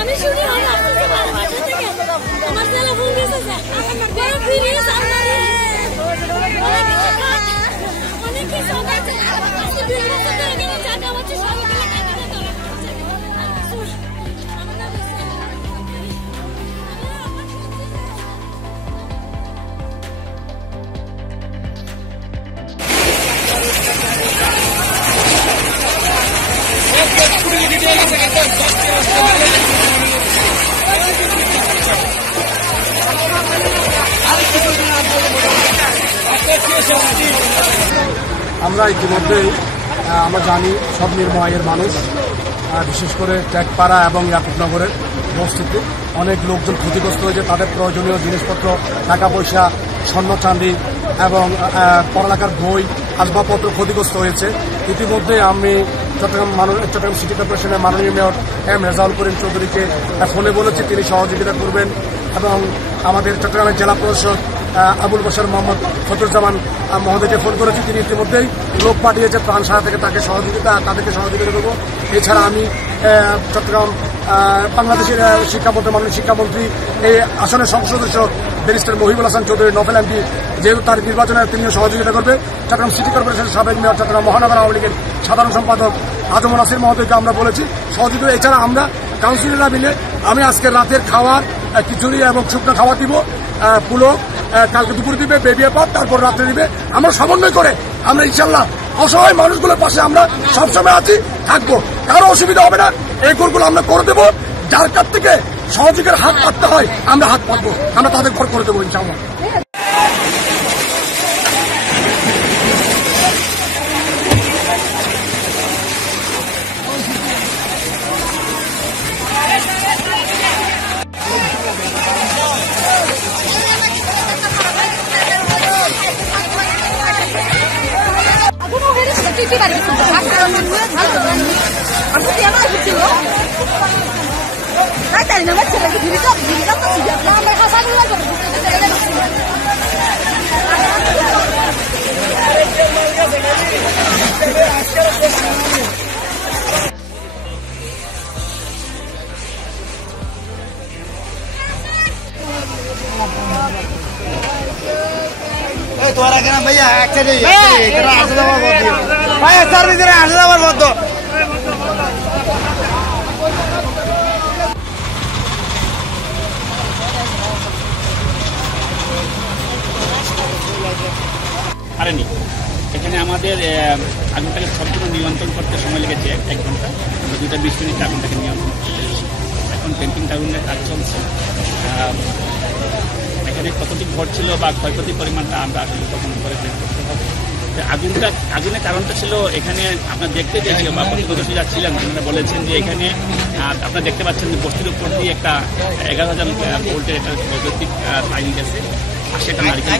আমি শুনি আমার ছেলে ফোন দিয়েছে অনেক কিছু আমরা ইতিমধ্যেই আমরা জানি সব নির্ময়ের মানুষ, বিশেষ করে ট্যাগপাড়া এবং ইয়াকুবনগরের বস্তিতে অনেক লোকজন ক্ষতিগ্রস্ত হয়েছে। তাদের প্রয়োজনীয় জিনিসপত্র, টাকা পয়সা, স্বর্ণ চাঁদি এবং পড়ালেখার বই, আসবাবপত্র ক্ষতিগ্রস্ত হয়েছে। ইতিমধ্যে আমি চট্টগ্রাম সিটি কর্পোরেশনের মাননীয় মেয়র এম রেজাউল করিম চৌধুরীকে ফোনে বলেছি, তিনি সহযোগিতা করবেন। এবং আমাদের চট্টগ্রামের জেলা প্রশাসক আবুল বশর মোহাম্মদ ফজলুজ্জামান মহোদয়কে ফোন করেছি, তিনি ইতিমধ্যেই লোক পাঠিয়েছে প্রাণ সাহা থেকে তাদেরকে সহযোগিতা করবো। এছাড়া আমি চট্টগ্রাম বাংলাদেশের শিক্ষামন্ত্রী, মাননীয় শিক্ষামন্ত্রী, এই আসনের সংসদ সদস্য barrister Mohibul Hasan Chowdhury novel MP, যেহেতু তার নির্বাচনে তিনিও সহযোগিতা করবে। চট্টগ্রাম সিটি কর্পোরেশনের সাবেক মেয়র, চট্টগ্রাম মহানগর আওয়ামী লীগের সাধারণ সম্পাদক আজম নাসির মহোদয়কে আমরা বলেছি সহযোগিতা। এছাড়া আমরা কাউন্সিলররা মিলে আমি আজকে রাতের খাওয়ার খিচুড়ি এবং শুকনো খাওয়া দিব, পুলো কালকে দুপুরে দিবে, বেবিয়া পাপ, তারপর রাত্রে দিবে। আমরা সমন্বয় করে আমরা ইনশাল্লাহ অসহায় মানুষগুলোর পাশে আমরা সবসময় আছি, থাকবো। কারো অসুবিধা হবে না, এই গোলগুলো আমরা করে দেবো। যার কাছ থেকে সহযোগের হাত পাততে হয় আমরা হাত পাতবো, আমরা তাদের ঘর করে দেবো ইনশাল্লাহ। তোরা কেন ভাইয়া একসাথে ভাইয়া সার্ভিসের 8,000 মতো পারেনি। এখানে আমাদের আগুনটাকে সম্পূর্ণ নিয়ন্ত্রণ করতে সময় লেগেছে 1 ঘন্টা। আমরা 2টা 20 মিনিটে আগুনটাকে নিয়ন্ত্রণ করতে পেরেছি। এখন পেন্টিং আগুনের কাজ চলছে। এখানে কতটুকু ঘর ছিল বা ক্ষয়ক্ষতির পরিমাণটা আমরা আসলে তখন করে বের করতে হবে। আগুনের কারণটা ছিল এখানে আপনার দেখতে পেয়েছিল বা প্রতিবেদী যাচ্ছিলেন, আপনারা বলেছেন যে এখানে আপনারা দেখতে পাচ্ছেন যে বস্তির উপর দিয়ে একটা 11,000 ভোল্টের একটা বৈদ্যুতিক লাইন গেছে। আর সেটা নারিকেল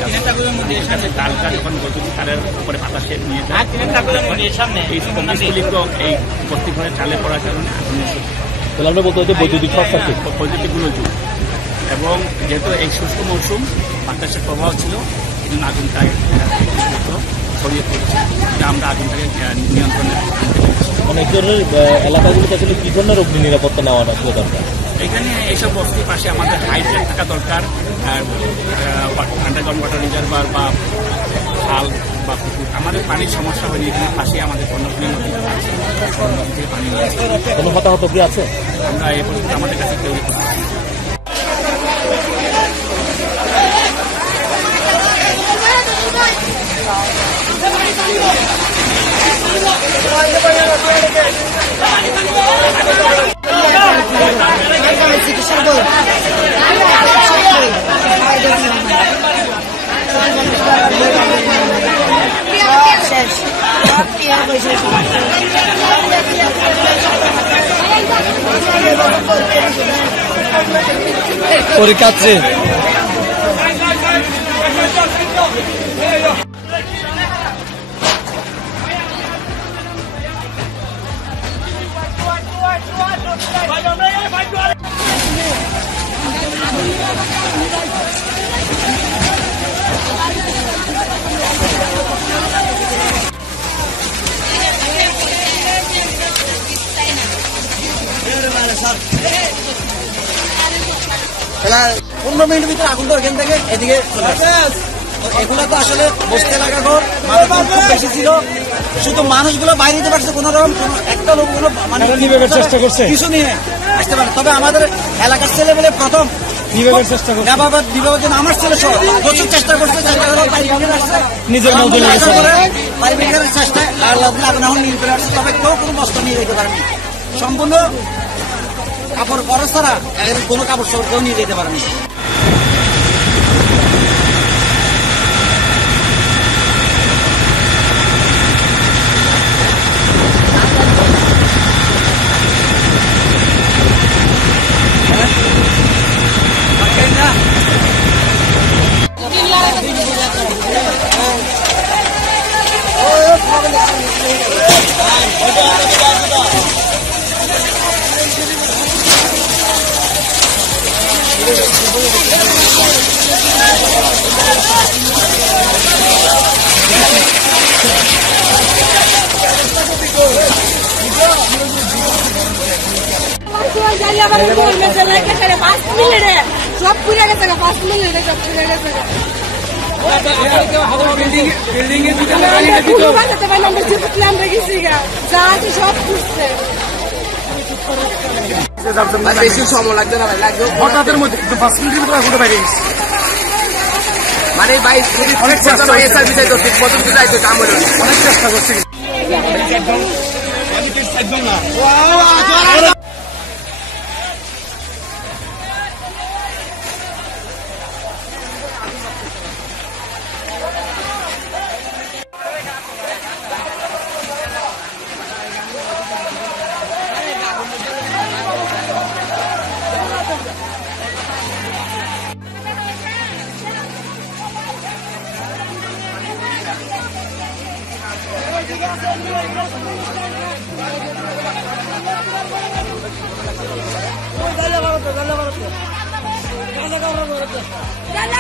গাছে ডালটা যখন বৈদ্যুতিক তারের উপরে বাতাসে নিয়ে যায়, এই কমিশনগুলো এই বস্তি ঘরে চালে পড়ার কারণে আগুনের বৈদ্যুতিক গুলো এবং যেহেতু এই শুষ্ক মৌসুম বাতাসের প্রভাব ছিল, এই জন্য আগুনটা ছড়িয়ে পড়ছে। আমরা আগুনটাকে নিয়ন্ত্রণে আনতে পেরেছি। অনেক ধরনের এলাকাগুলিতে আসলে কি ধরনের অগ্নি নিরাপত্তা নেওয়া আসলে দরকার? এখানে এইসব বস্তির পাশে আমাদের হাইড্রেন্ট থাকা দরকার। আন্ডারগ্রাউন্ড ওয়াটার রিজার্ভার বা খাল বা পুকুর, আমাদের পানির সমস্যা হয়নি। এখানে পাশে আমাদের কর্ণফুলী নদী আছে, নদী থেকে পানি নিয়েছে। কোনো হতাহত কি আছে? আমরা এ পর্যন্ত আমাদের কাছে কেউ শেষ পরীক্ষার্থী খেলা 15 মিনিটের ভিতরে আগুনটা ওখান থেকে এদিকে চলে আসে। এগুলো তো আসলে বসতে লাগা ঘর, মানুষ খুব বেশি ছিল, শুধু মানুষগুলো বাইরে যেতে পারছে, কোন রকম একটা লোকগুলো মানে চেষ্টা করছে কিছু নিয়ে আসতে পারে। তবে আমাদের এলাকার ছেলে বলে প্রথম বিভাগের জন্য আমার ছেলে সহ প্রচুর চেষ্টা করছে, নিজের চেষ্টায় আগুন এখন নিয়ে করে আসছে। তবে কেউ কোনো বস্ত্র নিয়ে যেতে পারেনি, সম্পূর্ণ কাপড় খরচ ছাড়া কোনো কাপড় সব কেউ নিয়ে যেতে পারেনি। সব পুড়ে গেছে, 5 মিনিটে সব পুড়ে গেছে। বেশি সময় লাগবে না ভাই, লাগবে হঠাৎের মধ্যে 5 মিনিটের ভিতরে আগুনটা বাইরে গেছে। মানে ভাই অনেক চেষ্টা ঠিক মতন তো যাইতো, কাম হলো অনেক চেষ্টা করছি। Dale,